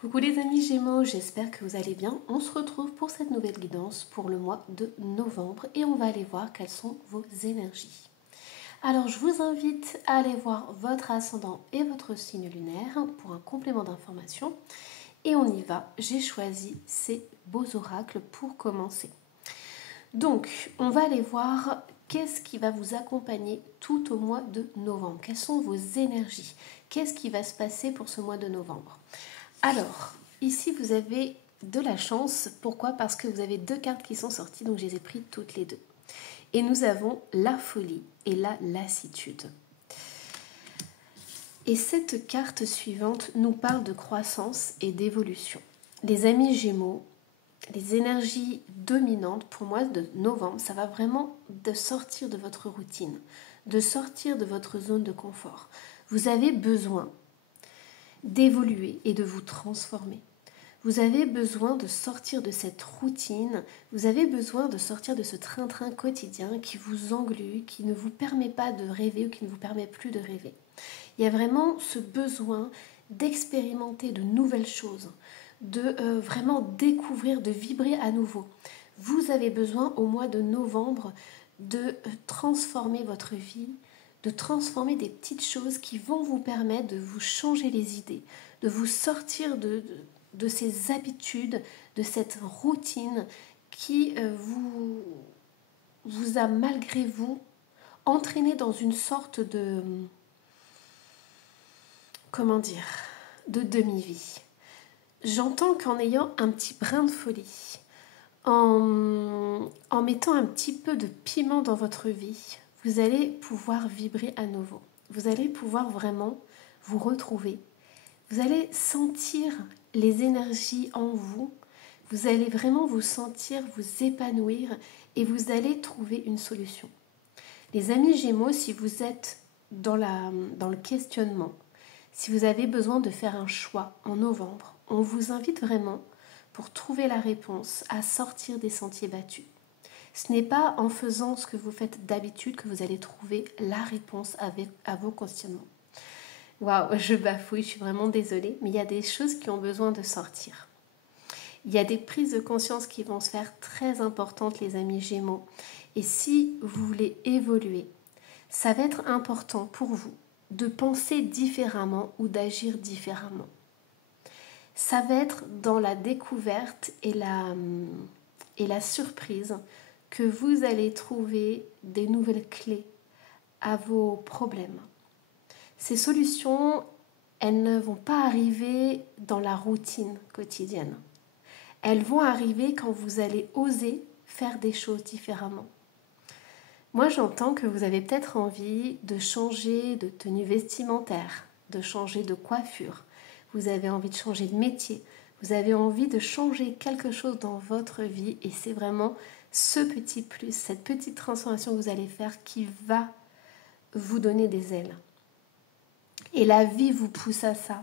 Coucou les amis Gémeaux, j'espère que vous allez bien. On se retrouve pour cette nouvelle guidance pour le mois de novembre et on va aller voir quelles sont vos énergies. Alors je vous invite à aller voir votre ascendant et votre signe lunaire pour un complément d'information. Et on y va, j'ai choisi ces beaux oracles pour commencer. Donc on va aller voir qu'est-ce qui va vous accompagner tout au mois de novembre. Quelles sont vos énergies? Qu'est-ce qui va se passer pour ce mois de novembre? Alors, ici vous avez de la chance. Pourquoi? Parce que vous avez deux cartes qui sont sorties, donc je les ai prises toutes les deux. Et nous avons la folie et la lassitude. Et cette carte suivante nous parle de croissance et d'évolution. Les amis Gémeaux, les énergies dominantes pour moi de novembre, ça va vraiment de sortir de votre routine, de sortir de votre zone de confort. Vous avez besoin d'évoluer et de vous transformer. Vous avez besoin de sortir de cette routine, vous avez besoin de sortir de ce train-train quotidien qui vous englue, qui ne vous permet pas de rêver ou qui ne vous permet plus de rêver. Il y a vraiment ce besoin d'expérimenter de nouvelles choses, de vraiment découvrir, de vibrer à nouveau. Vous avez besoin au mois de novembre de transformer votre vie, de transformer des petites choses qui vont vous permettre de vous changer les idées, de vous sortir de ces habitudes, de cette routine qui vous a malgré vous entraîné dans une sorte de, comment dire, de demi-vie. J'entends qu'en ayant un petit brin de folie, en mettant un petit peu de piment dans votre vie, vous allez pouvoir vibrer à nouveau. Vous allez pouvoir vraiment vous retrouver. Vous allez sentir les énergies en vous. Vous allez vraiment vous sentir, vous épanouir et vous allez trouver une solution. Les amis Gémeaux, si vous êtes dans le questionnement, si vous avez besoin de faire un choix en novembre, on vous invite vraiment pour trouver la réponse à sortir des sentiers battus. Ce n'est pas en faisant ce que vous faites d'habitude que vous allez trouver la réponse à vos questionnements. Waouh, je bafouille, je suis vraiment désolée, mais il y a des choses qui ont besoin de sortir. Il y a des prises de conscience qui vont se faire très importantes, les amis Gémeaux. Et si vous voulez évoluer, ça va être important pour vous de penser différemment ou d'agir différemment. Ça va être dans la découverte et la surprise que vous allez trouver des nouvelles clés à vos problèmes. Ces solutions, elles ne vont pas arriver dans la routine quotidienne. Elles vont arriver quand vous allez oser faire des choses différemment. Moi, j'entends que vous avez peut-être envie de changer de tenue vestimentaire, de changer de coiffure. Vous avez envie de changer de métier. Vous avez envie de changer quelque chose dans votre vie et c'est vraiment ce petit plus, cette petite transformation que vous allez faire qui va vous donner des ailes. Et la vie vous pousse à ça.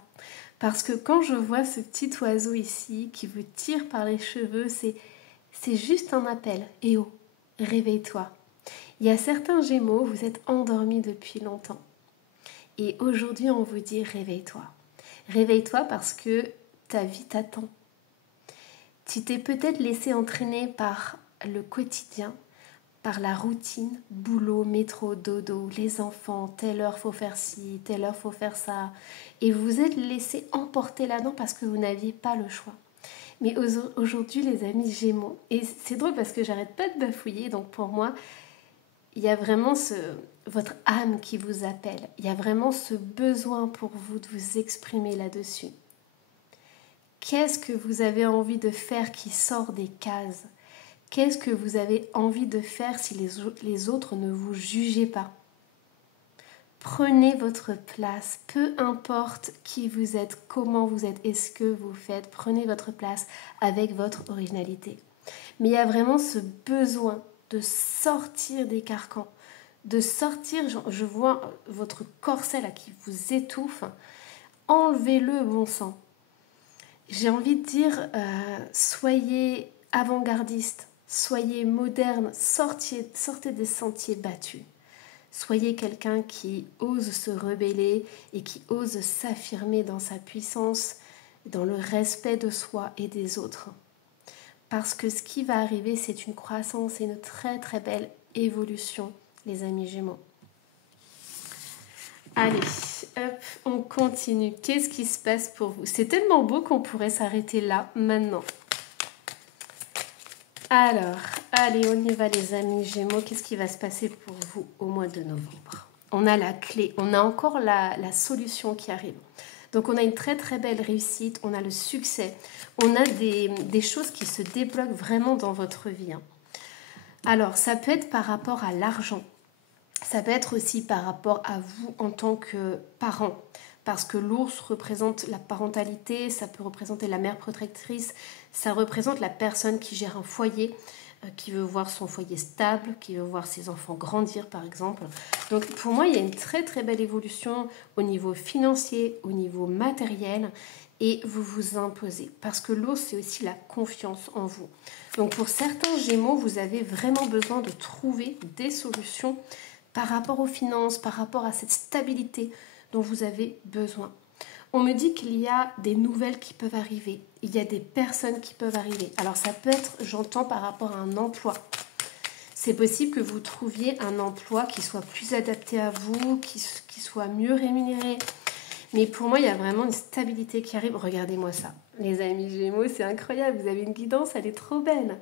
Parce que quand je vois ce petit oiseau ici qui vous tire par les cheveux, c'est juste un appel. Eh oh, réveille-toi. Il y a certains Gémeaux, vous êtes endormis depuis longtemps. Et aujourd'hui, on vous dit réveille-toi. Réveille-toi parce que ta vie t'attend. Tu t'es peut-être laissé entraîner par le quotidien, par la routine, boulot, métro, dodo, les enfants, telle heure faut faire ci, telle heure faut faire ça. Et vous vous êtes laissé emporter là-dedans parce que vous n'aviez pas le choix. Mais aujourd'hui, les amis Gémeaux, et c'est drôle parce que j'arrête pas de bafouiller, donc pour moi, il y a vraiment votre âme qui vous appelle. Il y a vraiment ce besoin pour vous de vous exprimer là-dessus. Qu'est-ce que vous avez envie de faire qui sort des cases ? Qu'est-ce que vous avez envie de faire si les autres ne vous jugeaient pas ? Prenez votre place, peu importe qui vous êtes, comment vous êtes et ce que vous faites, prenez votre place avec votre originalité. Mais il y a vraiment ce besoin de sortir des carcans, de sortir, je vois votre corset là qui vous étouffe, enlevez-le bon sang. J'ai envie de dire, soyez avant-gardiste, soyez moderne, sortez des sentiers battus. Soyez quelqu'un qui ose se rebeller et qui ose s'affirmer dans sa puissance. dans le respect de soi et des autres. Parce que ce qui va arriver, c'est une croissance et une très très belle évolution, les amis Gémeaux. Allez, hop, on continue. Qu'est-ce qui se passe pour vous? C'est tellement beau qu'on pourrait s'arrêter là, maintenant. Alors, allez, on y va les amis Gémeaux. Qu'est-ce qui va se passer pour vous au mois de novembre? On a la clé, on a encore la solution qui arrive. Donc on a une très très belle réussite, on a le succès, on a des choses qui se débloquent vraiment dans votre vie. Alors ça peut être par rapport à l'argent, ça peut être aussi par rapport à vous en tant que parent, parce que l'ours représente la parentalité, ça peut représenter la mère protectrice, ça représente la personne qui gère un foyer, qui veut voir son foyer stable, qui veut voir ses enfants grandir par exemple. Donc pour moi, il y a une très très belle évolution au niveau financier, au niveau matériel et vous vous imposez. Parce que l'eau, c'est aussi la confiance en vous. Donc pour certains Gémeaux, vous avez vraiment besoin de trouver des solutions par rapport aux finances, par rapport à cette stabilité dont vous avez besoin. On me dit qu'il y a des nouvelles qui peuvent arriver. Il y a des personnes qui peuvent arriver. Alors ça peut être, j'entends, par rapport à un emploi. C'est possible que vous trouviez un emploi qui soit plus adapté à vous, qui soit mieux rémunéré. Mais pour moi, il y a vraiment une stabilité qui arrive. Regardez-moi ça. Les amis Gémeaux, c'est incroyable. Vous avez une guidance, elle est trop belle.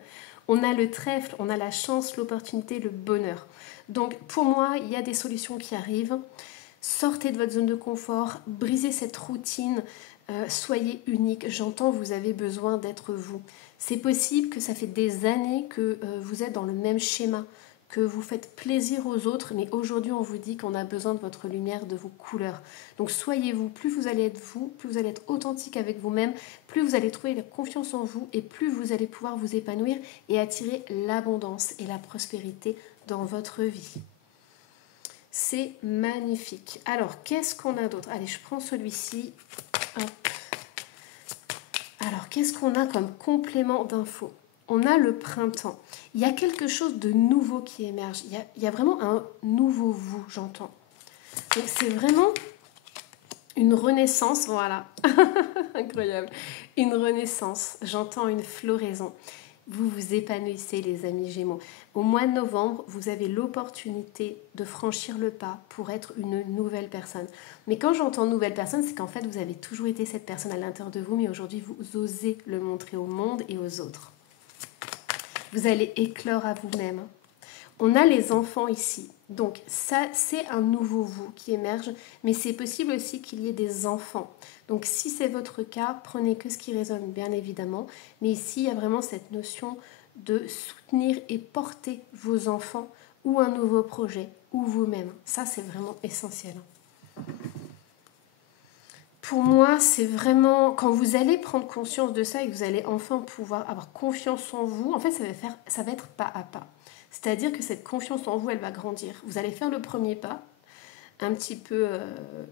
On a le trèfle, on a la chance, l'opportunité, le bonheur. Donc pour moi, il y a des solutions qui arrivent. Sortez de votre zone de confort, brisez cette routine, soyez unique. J'entends, vous avez besoin d'être vous. C'est possible que ça fait des années que vous êtes dans le même schéma, que vous faites plaisir aux autres, mais aujourd'hui on vous dit qu'on a besoin de votre lumière, de vos couleurs. Donc soyez vous, plus vous allez être vous, plus vous allez être authentique avec vous-même, plus vous allez trouver la confiance en vous et plus vous allez pouvoir vous épanouir et attirer l'abondance et la prospérité dans votre vie. C'est magnifique. Alors, qu'est-ce qu'on a d'autre? Allez, je prends celui-ci. Hop. Alors, qu'est-ce qu'on a comme complément d'infos? On a le printemps. Il y a quelque chose de nouveau qui émerge. Il y a vraiment un nouveau vous, j'entends. Donc, c'est vraiment une renaissance, voilà. Incroyable. Une renaissance. J'entends une floraison. Vous vous épanouissez les amis Gémeaux. Au mois de novembre, vous avez l'opportunité de franchir le pas pour être une nouvelle personne. Mais quand j'entends nouvelle personne, c'est qu'en fait, vous avez toujours été cette personne à l'intérieur de vous, mais aujourd'hui, vous osez le montrer au monde et aux autres. Vous allez éclore à vous-même. On a les enfants ici. Donc ça, c'est un nouveau vous qui émerge, mais c'est possible aussi qu'il y ait des enfants. Donc si c'est votre cas, prenez que ce qui résonne, bien évidemment. Mais ici, il y a vraiment cette notion de soutenir et porter vos enfants ou un nouveau projet ou vous-même. Ça, c'est vraiment essentiel. Pour moi, c'est vraiment quand vous allez prendre conscience de ça et que vous allez enfin pouvoir avoir confiance en vous, en fait, ça va être pas à pas. C'est-à-dire que cette confiance en vous, elle va grandir. Vous allez faire le premier pas, un petit peu,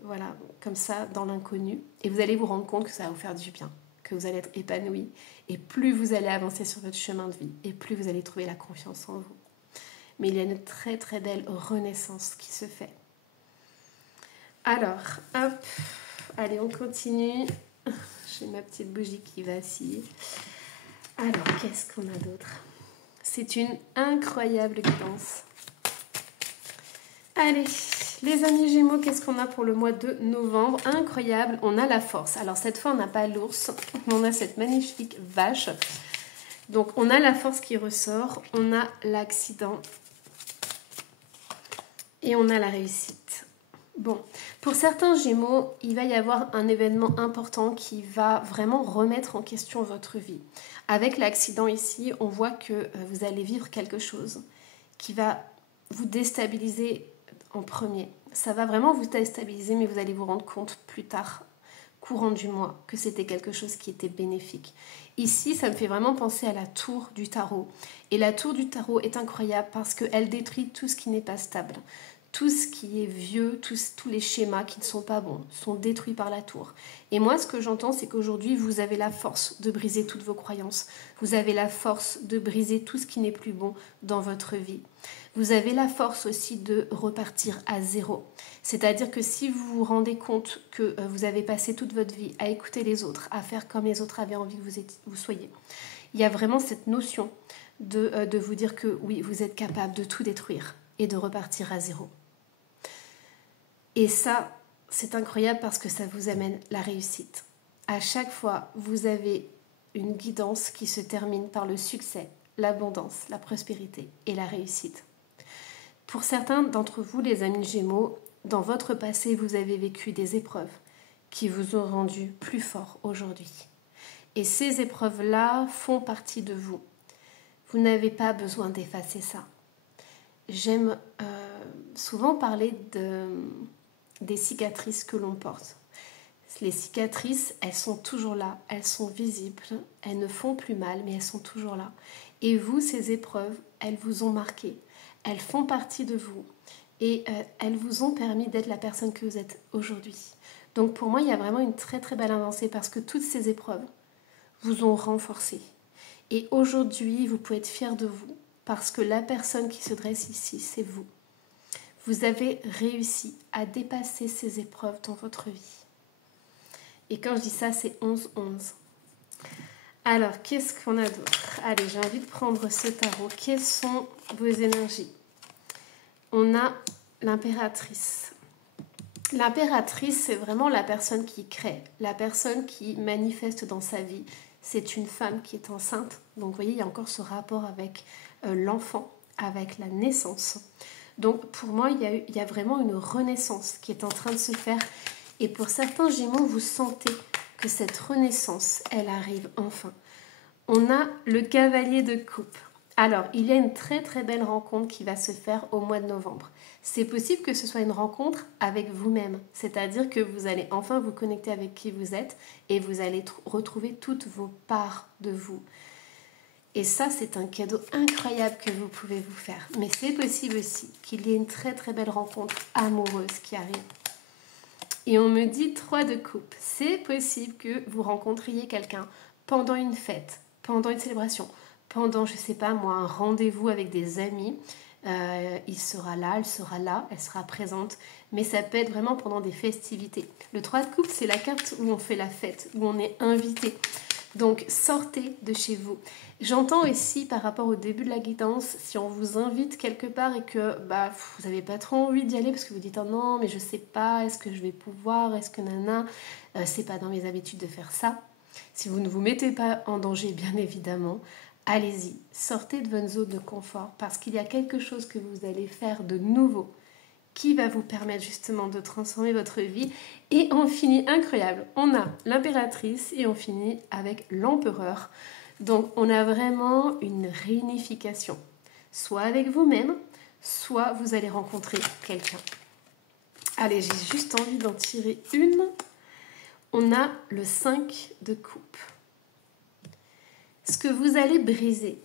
voilà, comme ça, dans l'inconnu. Et vous allez vous rendre compte que ça va vous faire du bien, que vous allez être épanoui. Et plus vous allez avancer sur votre chemin de vie, et plus vous allez trouver la confiance en vous. Mais il y a une très très belle renaissance qui se fait. Alors, hop, allez, on continue. J'ai ma petite bougie qui vacille. Alors, qu'est-ce qu'on a d'autre ? C'est une incroyable guidance. Allez, les amis Gémeaux, qu'est-ce qu'on a pour le mois de novembre? Incroyable, on a la force. Alors cette fois, on n'a pas l'ours, on a cette magnifique vache. Donc on a la force qui ressort, on a l'accident et on a la réussite. Bon, pour certains Gémeaux, il va y avoir un événement important qui va vraiment remettre en question votre vie. Avec l'accident ici, on voit que vous allez vivre quelque chose qui va vous déstabiliser en premier. Ça va vraiment vous déstabiliser, mais vous allez vous rendre compte plus tard, courant du mois, que c'était quelque chose qui était bénéfique. Ici, ça me fait vraiment penser à la tour du tarot. Et la tour du tarot est incroyable parce qu'elle détruit tout ce qui n'est pas stable. Tout ce qui est vieux, tous les schémas qui ne sont pas bons, sont détruits par la tour. Et moi, ce que j'entends, c'est qu'aujourd'hui, vous avez la force de briser toutes vos croyances. Vous avez la force de briser tout ce qui n'est plus bon dans votre vie. Vous avez la force aussi de repartir à zéro. C'est-à-dire que si vous vous rendez compte que vous avez passé toute votre vie à écouter les autres, à faire comme les autres avaient envie que vous soyez, il y a vraiment cette notion de vous dire que oui, vous êtes capable de tout détruire et de repartir à zéro. Et ça, c'est incroyable parce que ça vous amène la réussite. À chaque fois, vous avez une guidance qui se termine par le succès, l'abondance, la prospérité et la réussite. Pour certains d'entre vous, les amis Gémeaux, dans votre passé, vous avez vécu des épreuves qui vous ont rendu plus fort aujourd'hui. Et ces épreuves-là font partie de vous. Vous n'avez pas besoin d'effacer ça. J'aime souvent parler des cicatrices que l'on porte. Les cicatrices, elles sont toujours là, elles sont visibles, elles ne font plus mal, mais elles sont toujours là. Et vous, ces épreuves, elles vous ont marqué, elles font partie de vous et elles vous ont permis d'être la personne que vous êtes aujourd'hui. Donc pour moi, il y a vraiment une très très belle avancée parce que toutes ces épreuves vous ont renforcé. Et aujourd'hui, vous pouvez être fiers de vous parce que la personne qui se dresse ici, c'est vous. Vous avez réussi à dépasser ces épreuves dans votre vie. Et quand je dis ça, c'est 11-11. Alors, qu'est-ce qu'on a d'autre? Allez, j'ai envie de prendre ce tarot. Quelles sont vos énergies? On a l'impératrice. L'impératrice, c'est vraiment la personne qui crée, la personne qui manifeste dans sa vie. C'est une femme qui est enceinte. Donc, vous voyez, il y a encore ce rapport avec l'enfant, avec la naissance. Donc, pour moi, il y a vraiment une renaissance qui est en train de se faire. Et pour certains Gémeaux, vous sentez que cette renaissance, elle arrive enfin. On a le cavalier de coupe. Alors, il y a une très très belle rencontre qui va se faire au mois de novembre. C'est possible que ce soit une rencontre avec vous-même. C'est-à-dire que vous allez enfin vous connecter avec qui vous êtes et vous allez retrouver toutes vos parts de vous. Et ça, c'est un cadeau incroyable que vous pouvez vous faire. Mais c'est possible aussi qu'il y ait une très très belle rencontre amoureuse qui arrive. Et on me dit 3 de coupe. C'est possible que vous rencontriez quelqu'un pendant une fête, pendant une célébration, pendant, je ne sais pas moi, un rendez-vous avec des amis. Il sera là, elle sera là, elle sera présente. Mais ça peut être vraiment pendant des festivités. Le 3 de coupe, c'est la carte où on fait la fête, où on est invité. Donc, sortez de chez vous. J'entends aussi par rapport au début de la guidance, si on vous invite quelque part et que vous n'avez pas trop envie d'y aller parce que vous dites « Oh non, mais je ne sais pas, est-ce que je vais pouvoir, est-ce que nana, c'est pas dans mes habitudes de faire ça ?» Si vous ne vous mettez pas en danger, bien évidemment, allez-y, sortez de votre zone de confort parce qu'il y a quelque chose que vous allez faire de nouveau qui va vous permettre justement de transformer votre vie. Et on finit incroyable. On a l'impératrice et on finit avec l'empereur. Donc on a vraiment une réunification. Soit avec vous-même, soit vous allez rencontrer quelqu'un. Allez, j'ai juste envie d'en tirer une. On a le 5 de coupe. Ce que vous allez briser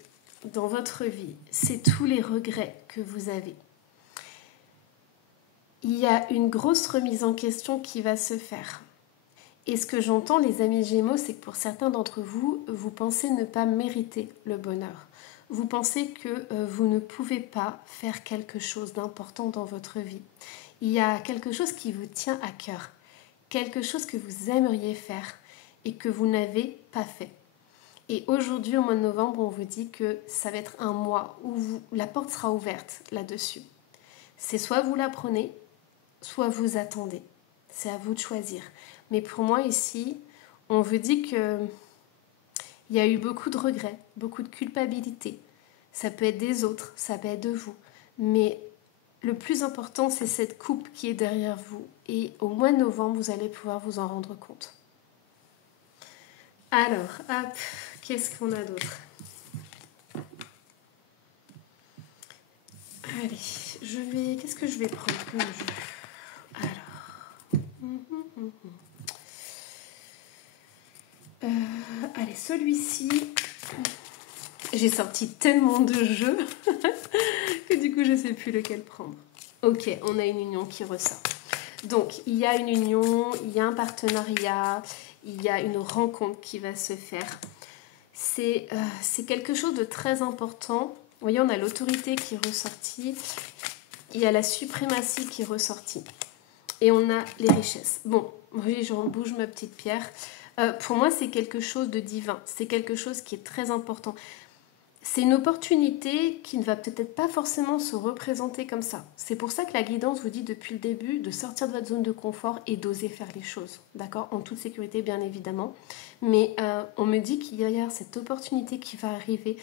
dans votre vie, c'est tous les regrets que vous avez. Il y a une grosse remise en question qui va se faire. Et ce que j'entends, les amis Gémeaux, c'est que pour certains d'entre vous, vous pensez ne pas mériter le bonheur. Vous pensez que vous ne pouvez pas faire quelque chose d'important dans votre vie. Il y a quelque chose qui vous tient à cœur, quelque chose que vous aimeriez faire et que vous n'avez pas fait. Et aujourd'hui, au mois de novembre, on vous dit que ça va être un mois où la porte sera ouverte là-dessus. C'est soit vous la prenez, soit vous attendez. C'est à vous de choisir. Mais pour moi ici, on vous dit qu'il y a eu beaucoup de regrets, beaucoup de culpabilité. Ça peut être des autres, ça peut être de vous. Mais le plus important, c'est cette coupe qui est derrière vous. Et au mois de novembre, vous allez pouvoir vous en rendre compte. Alors, hop, qu'est-ce qu'on a d'autre? Allez, qu'est-ce que je vais prendre comme jeu? Allez, celui-ci, j'ai sorti tellement de jeux que du coup je ne sais plus lequel prendre. Ok, on a une union qui ressort. Donc, il y a une union, il y a un partenariat, il y a une rencontre qui va se faire. C'est quelque chose de très important Vous voyez, on a l'autorité qui est ressortie. Il y a la suprématie qui est ressortie. Et on a les richesses. Bon, oui, j'en bouge ma petite pierre. Pour moi, c'est quelque chose de divin. C'est quelque chose qui est très important. C'est une opportunité qui ne va peut-être pas forcément se représenter comme ça. C'est pour ça que la guidance vous dit depuis le début de sortir de votre zone de confort et d'oser faire les choses. D'accord ? En toute sécurité, bien évidemment. Mais on me dit qu'il y a cette opportunité qui va arriver.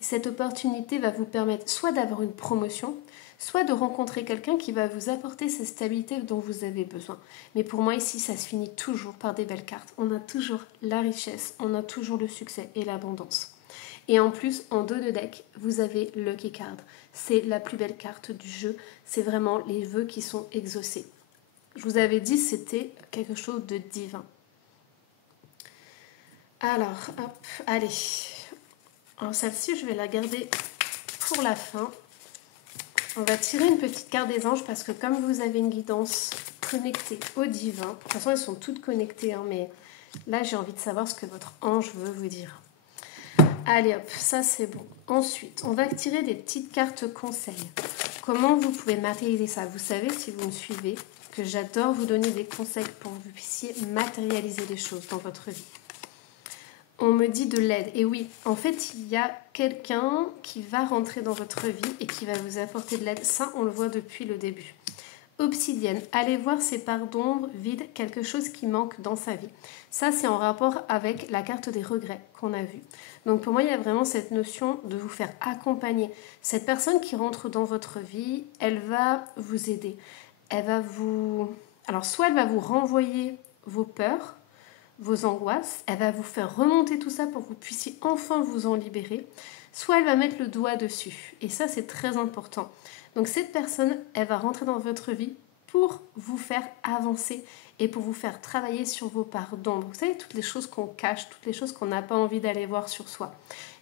Cette opportunité va vous permettre soit d'avoir une promotion, soit de rencontrer quelqu'un qui va vous apporter cette stabilité dont vous avez besoin. Mais pour moi, ici, ça se finit toujours par des belles cartes. On a toujours la richesse, on a toujours le succès et l'abondance. Et en plus, en dos de deck, vous avez Lucky Card. C'est la plus belle carte du jeu. C'est vraiment les vœux qui sont exaucés. Je vous avais dit, c'était quelque chose de divin. Alors, hop, allez. Alors celle-ci, je vais la garder pour la fin. On va tirer une petite carte des anges parce que comme vous avez une guidance connectée au divin, de toute façon, elles sont toutes connectées, hein, mais là, j'ai envie de savoir ce que votre ange veut vous dire. Allez hop, ça c'est bon. Ensuite, on va tirer des petites cartes conseils. Comment vous pouvez matérialiser ça? Vous savez, si vous me suivez, que j'adore vous donner des conseils pour que vous puissiez matérialiser les choses dans votre vie. On me dit de l'aide. Et oui, en fait, il y a quelqu'un qui va rentrer dans votre vie et qui va vous apporter de l'aide. Ça, on le voit depuis le début. Obsidienne, allez voir ces parts d'ombre vides, quelque chose qui manque dans sa vie. Ça, c'est en rapport avec la carte des regrets qu'on a vue. Donc pour moi, il y a vraiment cette notion de vous faire accompagner. Cette personne qui rentre dans votre vie, elle va vous aider. Elle va vous... Alors, soit elle va vous renvoyer vos peurs, vos angoisses, elle va vous faire remonter tout ça pour que vous puissiez enfin vous en libérer, soit elle va mettre le doigt dessus. Et ça, c'est très important. Donc cette personne, elle va rentrer dans votre vie pour vous faire avancer et pour vous faire travailler sur vos parts d'ombre. Vous savez, toutes les choses qu'on cache, toutes les choses qu'on n'a pas envie d'aller voir sur soi.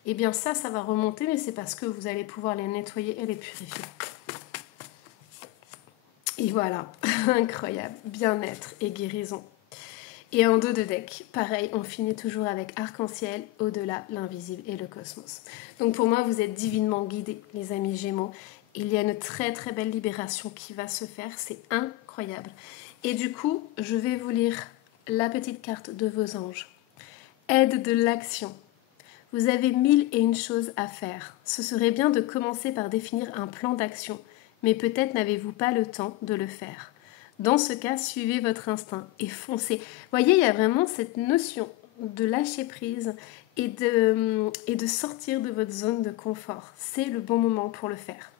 Eh bien ça va remonter, mais c'est parce que vous allez pouvoir les nettoyer et les purifier. Et voilà, incroyable, bien-être et guérison. Et en dos de deck, pareil, on finit toujours avec arc-en-ciel, au-delà, l'invisible et le cosmos. Donc pour moi, vous êtes divinement guidés, les amis Gémeaux. Il y a une très très belle libération qui va se faire, c'est incroyable. Et du coup, je vais vous lire la petite carte de vos anges. Aide de l'action. Vous avez 1001 choses à faire. Ce serait bien de commencer par définir un plan d'action, mais peut-être n'avez-vous pas le temps de le faire. Dans ce cas, suivez votre instinct et foncez. Vous voyez, il y a vraiment cette notion de lâcher prise et de sortir de votre zone de confort. C'est le bon moment pour le faire.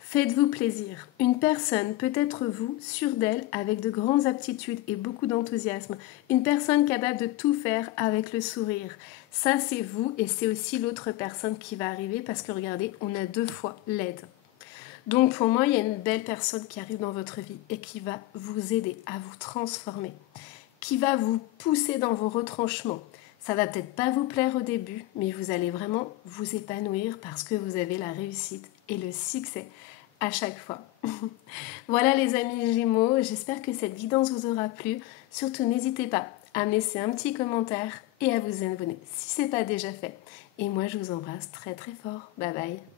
Faites-vous plaisir. Une personne peut être vous, sûre d'elle, avec de grandes aptitudes et beaucoup d'enthousiasme. Une personne capable de tout faire avec le sourire. Ça, c'est vous et c'est aussi l'autre personne qui va arriver parce que regardez, on a 2 fois l'aide. Donc pour moi, il y a une belle personne qui arrive dans votre vie et qui va vous aider à vous transformer, qui va vous pousser dans vos retranchements. Ça va peut-être pas vous plaire au début, mais vous allez vraiment vous épanouir parce que vous avez la réussite et le succès à chaque fois. Voilà les amis Gémeaux, j'espère que cette guidance vous aura plu. Surtout n'hésitez pas à me laisser un petit commentaire et à vous abonner si ce n'est pas déjà fait. Et moi je vous embrasse très très fort. Bye bye.